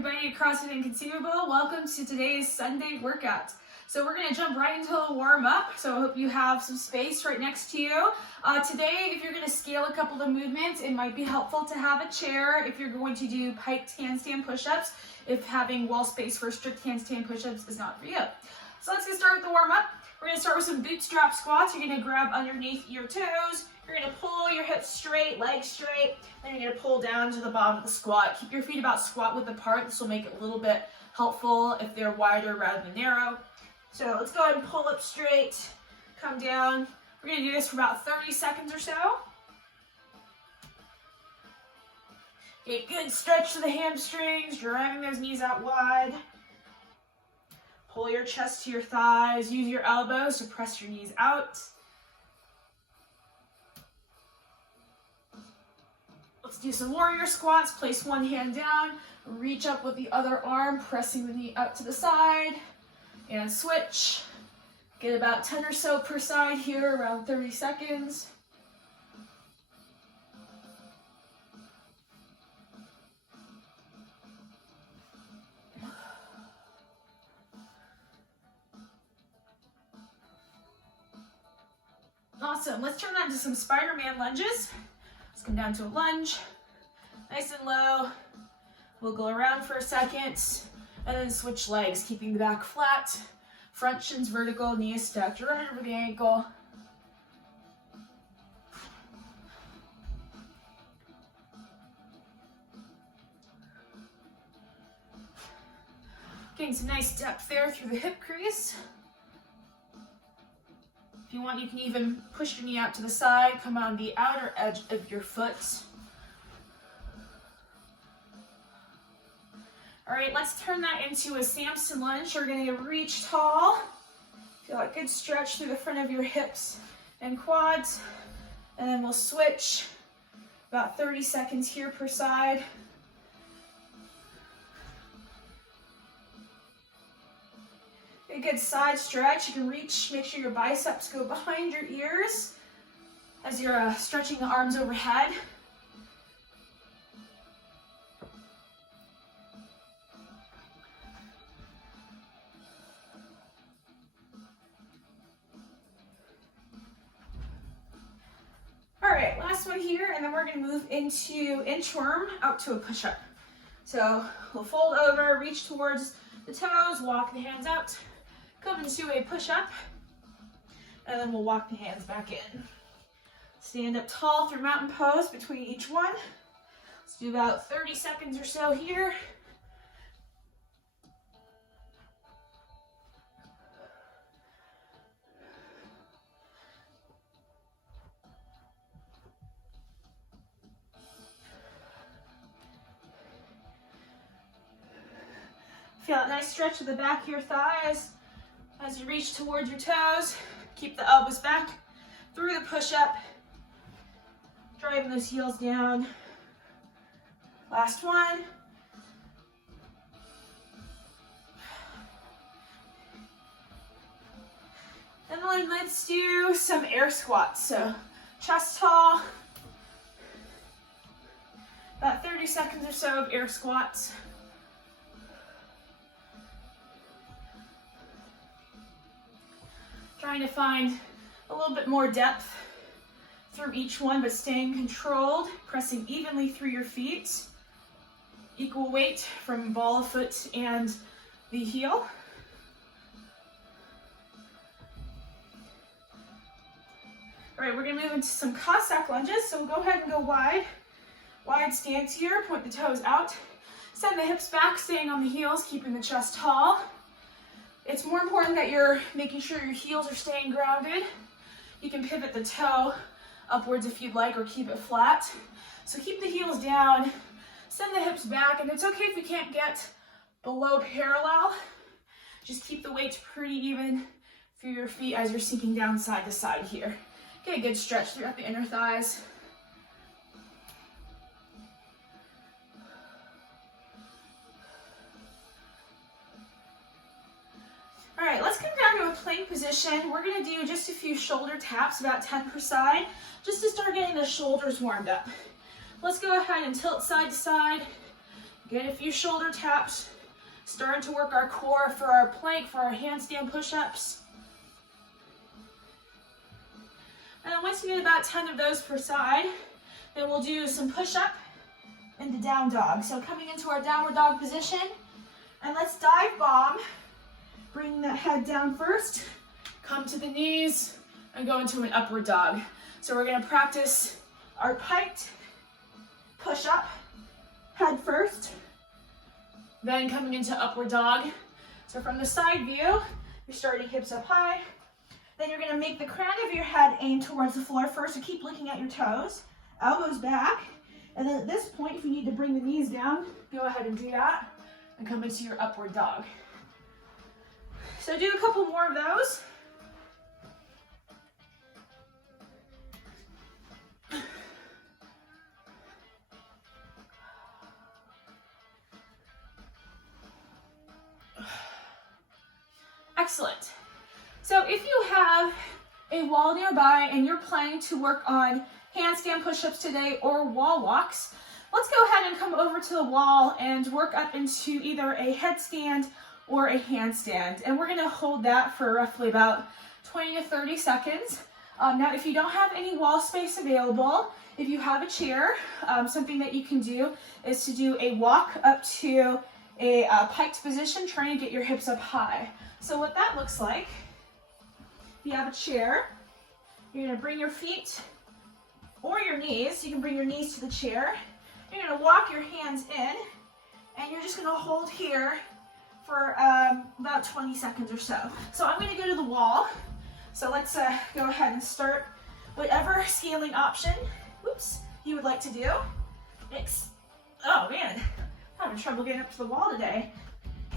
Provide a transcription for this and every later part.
everybody at CrossFit Inconceivable. Welcome to today's Sunday workout. So we're going to jump right into a warm up. So I hope you have some space right next to you. Today, if you're going to scale a couple of movements, it might be helpful to have a chair if you're going to do piked handstand push-ups, if having wall space for strict handstand push-ups is not for you. So let's get started with the warm up. We're going to start with some bootstrap squats. You're going to grab underneath your toes. You're going to pull your hips straight, legs straight, then you're going to pull down to the bottom of the squat. Keep your feet about squat width apart. This will make it a little bit helpful if they're wider rather than narrow. So let's go ahead and pull up straight, come down. We're going to do this for about 30 seconds or so. Get good stretch to the hamstrings, driving those knees out wide. Pull your chest to your thighs. Use your elbows to press your knees out. Let's do some warrior squats. Place one hand down, reach up with the other arm, pressing the knee out to the side, and switch. Get about 10 or so per side here, around 30 seconds. Awesome, let's turn that into some Spider-Man lunges. Let's come down to a lunge, nice and low. We'll go around for a second and then switch legs, keeping the back flat. Front shin's vertical, knee is stacked right over the ankle. Getting some nice depth there through the hip crease. If you want, you can even push your knee out to the side, come on the outer edge of your foot. All right, let's turn that into a Samson lunge. We're gonna reach tall. Feel a good stretch through the front of your hips and quads. And then we'll switch about 30 seconds here per side. A good side stretch. You can reach, make sure your biceps go behind your ears as you're stretching the arms overhead. All right, last one here, and then we're going to move into inchworm out to a push-up. So we'll fold over, reach towards the toes, walk the hands out. Come into a push-up, and then we'll walk the hands back in. Stand up tall through mountain pose between each one. Let's do about 30 seconds or so here. Feel a nice stretch to the back of your thighs. As you reach towards your toes, keep the elbows back through the push-up, driving those heels down. Last one. And then let's do some air squats. So chest tall, about 30 seconds or so of air squats. Trying to find a little bit more depth through each one, but staying controlled, pressing evenly through your feet. Equal weight from ball of foot and the heel. All right, we're gonna move into some Cossack lunges. So we'll go ahead and go wide. Wide stance here, point the toes out. Send the hips back, staying on the heels, keeping the chest tall. It's more important that you're making sure your heels are staying grounded. You can pivot the toe upwards if you'd like, or keep it flat. So keep the heels down, send the hips back, and it's okay if you can't get below parallel. Just keep the weight pretty even through your feet as you're sinking down side to side here. Get a good stretch throughout the inner thighs. All right, let's come down to a plank position. We're gonna do just a few shoulder taps, about 10 per side, just to start getting the shoulders warmed up. Let's go ahead and tilt side to side. Get a few shoulder taps. Starting to work our core for our plank, for our handstand push-ups. And then once you get about 10 of those per side, then we'll do some push-up into down dog. So coming into our downward dog position, and let's dive bomb. Bring the head down first, come to the knees, and go into an upward dog. So we're gonna practice our piked push-up, head first, then coming into upward dog. So from the side view, you're starting hips up high. Then you're gonna make the crown of your head aim towards the floor first, so keep looking at your toes, elbows back. And then at this point, if you need to bring the knees down, go ahead and do that and come into your upward dog. So do a couple more of those. Excellent. So if you have a wall nearby and you're planning to work on handstand push-ups today or wall walks, let's go ahead and come over to the wall and work up into either a headstand or a handstand. And we're gonna hold that for roughly about 20 to 30 seconds. Now, if you don't have any wall space available, if you have a chair, something that you can do is to do a walk up to a piked position, trying to get your hips up high. So what that looks like, if you have a chair, you're gonna bring your feet or your knees, you can bring your knees to the chair. You're gonna walk your hands in, and you're just gonna hold here for about 20 seconds or so. So I'm gonna go to the wall. So let's go ahead and start whatever scaling option, you would like to do. Oh man, I'm having trouble getting up to the wall today.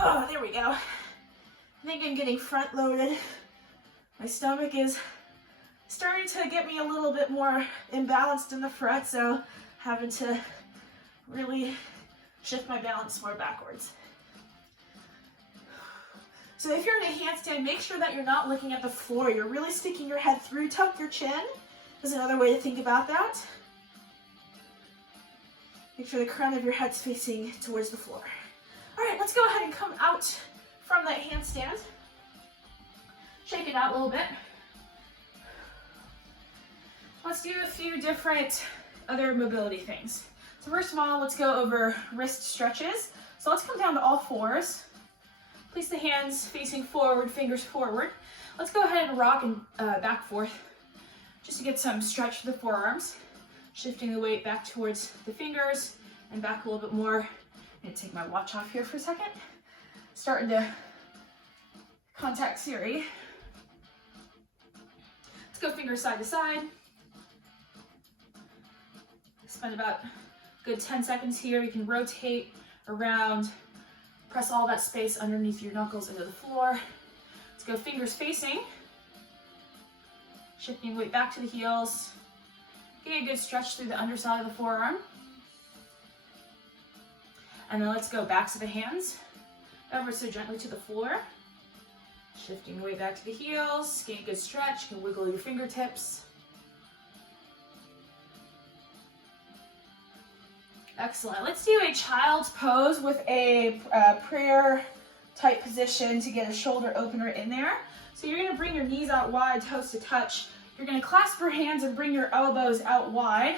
Oh, there we go. I think I'm getting front loaded. My stomach is starting to get me a little bit more imbalanced in the front, so having to really shift my balance more backwards. So if you're in a handstand, make sure that you're not looking at the floor. You're really sticking your head through. Tuck your chin is another way to think about that. Make sure the crown of your head's facing towards the floor. All right, let's go ahead and come out from that handstand. Shake it out a little bit. Let's do a few different other mobility things. So first of all, let's go over wrist stretches. So let's come down to all fours. Place the hands facing forward, fingers forward. Let's go ahead and rock and back forth just to get some stretch to the forearms. Shifting the weight back towards the fingers and back a little bit more. I'm gonna take my watch off here for a second. Starting to contact Siri. Let's go fingers side to side. Spend about a good 10 seconds here. You can rotate around, press all that space underneath your knuckles into the floor. Let's go fingers facing. Shifting weight back to the heels. Getting a good stretch through the underside of the forearm. And then let's go back to the hands, ever so gently to the floor. Shifting weight back to the heels, getting a good stretch. You can wiggle your fingertips. Excellent. Let's do a child's pose with a prayer type position to get a shoulder opener in there. So you're going to bring your knees out wide, toes to touch. You're going to clasp your hands and bring your elbows out wide.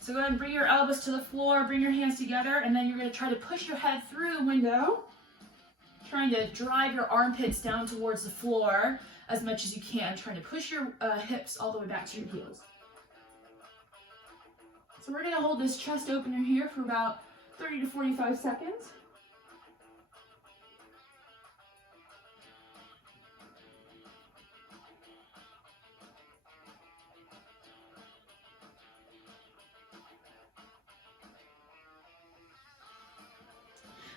So go ahead and bring your elbows to the floor, bring your hands together, and then you're going to try to push your head through the window, trying to drive your armpits down towards the floor as much as you can, trying to push your hips all the way back to your heels. So we're going to hold this chest opener here for about 30 to 45 seconds.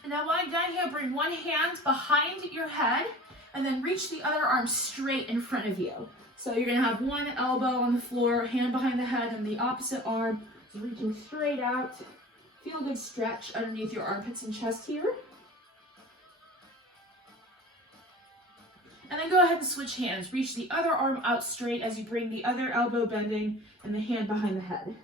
And now while you're done here, bring one hand behind your head and then reach the other arm straight in front of you. So you're going to have one elbow on the floor, hand behind the head, and the opposite arm is reaching straight out. Feel a good stretch underneath your armpits and chest here. And then go ahead and switch hands. Reach the other arm out straight as you bring the other elbow bending and the hand behind the head.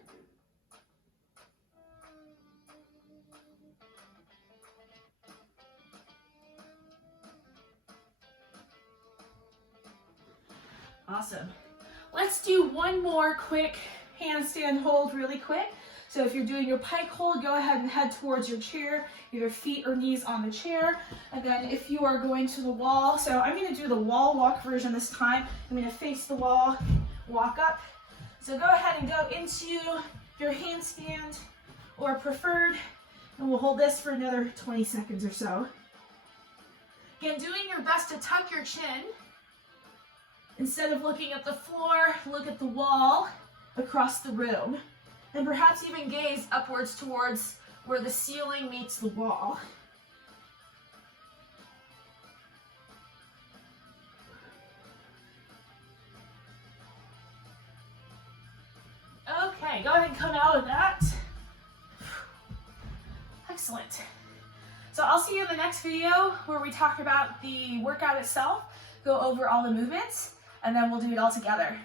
Awesome. Let's do one more quick handstand hold really quick. So if you're doing your pike hold, go ahead and head towards your chair, either feet or knees on the chair. And then if you are going to the wall, so I'm going to do the wall walk version this time. I'm going to face the wall, walk up. So go ahead and go into your handstand or preferred, and we'll hold this for another 20 seconds or so. Again, doing your best to tuck your chin. Instead of looking at the floor, look at the wall across the room. And perhaps even gaze upwards towards where the ceiling meets the wall. Okay, go ahead and come out of that. Excellent. So I'll see you in the next video where we talk about the workout itself, go over all the movements, and then we'll do it all together.